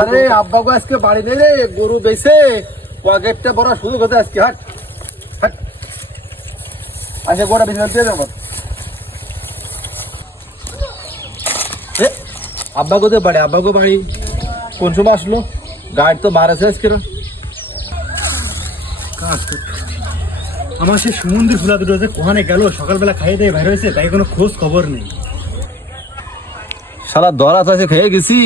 আরে আব্বা গো আজকে বাড়ি নেই রে, গরু বেচে পকেটটা বড় সুযোগ হতে আজকে। হাট হাট আচ্ছা গোটা বেশি দিয়ে দেবো। আব্বা গো বাড়ি, আব্বা গো বাড়ি কোন সময় আসলো? গাড়ি তো মারেছে আজকে না। আমার সে সমুদ্র ফুলা দুটো যে কোহানে গেল, সকালবেলা খাইয়ে দিয়ে বাইরে হয়েছে, তাই কোনো খোঁজ খবর নেই। সারা ধরা চাইছে, খেয়ে গেছি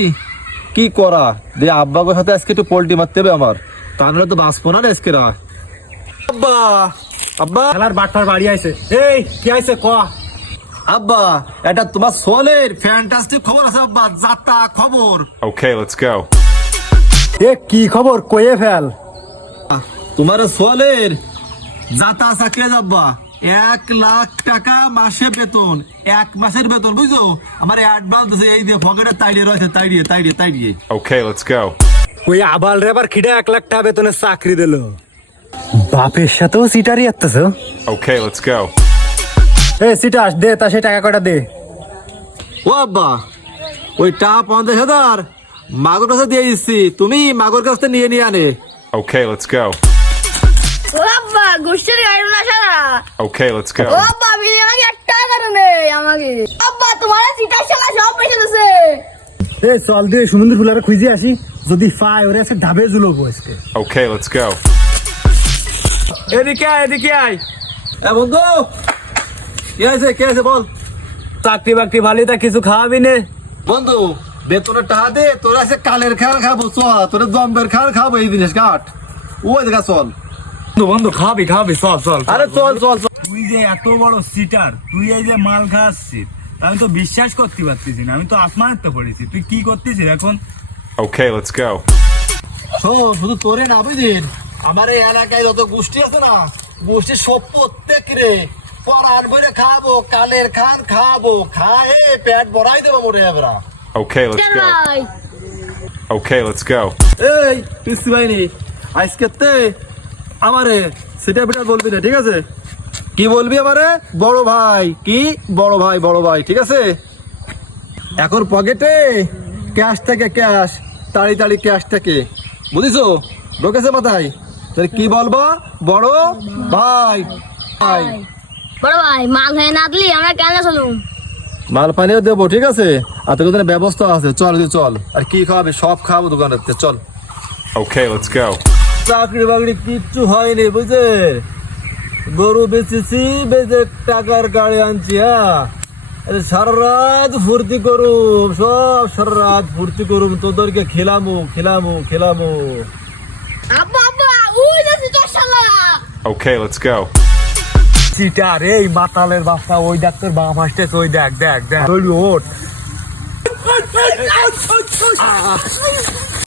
কি করা দিয়ে। আব্বাগোর সাথে আজকে একটু পোল্ট্রি মারতে হবে আমার, তা নাহলে তো বাঁচবো না আজকে না। আব্বা আব্বা খেলার বাটপার বাড়ি আইছে। এই কি আইছে ক? আব্বা এটা তোমার সোলের ফ্যান্টাস্টিক খবর আছে আব্বা, যাত্রা খবর। Okay, let's go. এ কি খবর, কয়ে ফেল। তোমার সোলের যাতা আছে কে যাব্বা, 1,00,000 টাকা মাসে বেতন, 1 মাসের বেতন বুঝছো। আমার অ্যাডভান্স আছে এই দিয়ে পকেটে তাইড়িয়ে রয়েছে, তাইড়িয়ে। Okay, let's go. ওই আবাল রে আবার খিডে 1,00,000 টাকা বেতনের চাকরি দিল। বাপের সাথেও সিটারি আসতেছ। Okay, let's go. এ সিটাস দে, তা সে টাকা কটা দে। ও আব্বা ওই টাকা 50,000 মাগর কাছে দিয়ে দিচ্ছি, তুমি মাগর কাছ থেকে নিয়ে আনে। Okay, let's go. ও আব্বা গোষ্ঠীর গাড়ি না সারা। Okay, let's go. ও আব্বা বিলি আমাকে একটা কারণে আমাকে আব্বা তোমার সিটা শালা সব পয়সা দিছে। এ চল দিয়ে সমুদ্র ফুলারে খুঁজে আসি, যদি পাই ওরে আছে ঢাবে জুলবো আজকে। Okay, let's go. এদিকে আয়। এ বন্ধু কে আছে বল। চাকরি বাকরি ভালো, তা কিছু খাওয়াবি নে? বন্ধু বেতনের টাকা দে, তোর আছে কালের খাল খাবো, চল তোর জম্বের খাল খাবো এই জিনিস কাট। ওই দেখা চল বন্ধু খাবি চল। আরে চল। তুই যে এত বড় সিটার, তুই এই যে মাল খাচ্ছিস, আমি তো বিশ্বাস করতে পারতেছি না। আমি তো আসমানের তো পড়েছি, তুই কি করতেছিস এখন? Okay, let's go. শুধু তোরে না বুঝিন, আমার এই এলাকায় যত গোষ্ঠী আছে না, গোষ্ঠীর সব প্রত্যেক রে পরান বইরে খাবো, কালের খান খাবো, খায়ে পেট ভরাই দেবো মোটে এবার। Okay, let's go. ভাই Okay, let's go. এই পিসি ভাইনি আজকে আমারে সেটা বেটা বলবি না, ঠিক আছে? কি বলবি আমারে? বড় ভাই। কি বড় ভাই, ঠিক আছে? এখন পকেটে ক্যাশ থেকে ক্যাশ, তাড়ি ক্যাশ থেকে, বুঝিছো? ঢোকেছে মাথায়? তাহলে কি বলবো? বড় ভাই। বড় ভাই মাল হয়ে না দিলি আমরা কেন চলুম? মাল পানিও দেবো, ঠিক আছে? আর তোর দোকানে ব্যবস্থা আছে, চল। আর কি খাওয়াবে সব খাওয়াবো দোকানে, চল। Okay, let's go. চাকরি বাকরি কিচ্ছু হয়নি বুঝে, গরু বেচেছি, বেচে টাকার গাড়ি আনছি। হ্যাঁ সারা রাত ফুর্তি করুম, সারা রাত ফুর্তি করুম, তোদেরকে খেলামু। আব্বা ওই যে সিটা শালা। Okay, let's go. সিটার এই মাতালের বাচ্চা, ওই ডাক্তার বাম হাসতে, ওই দেখ ওঠ।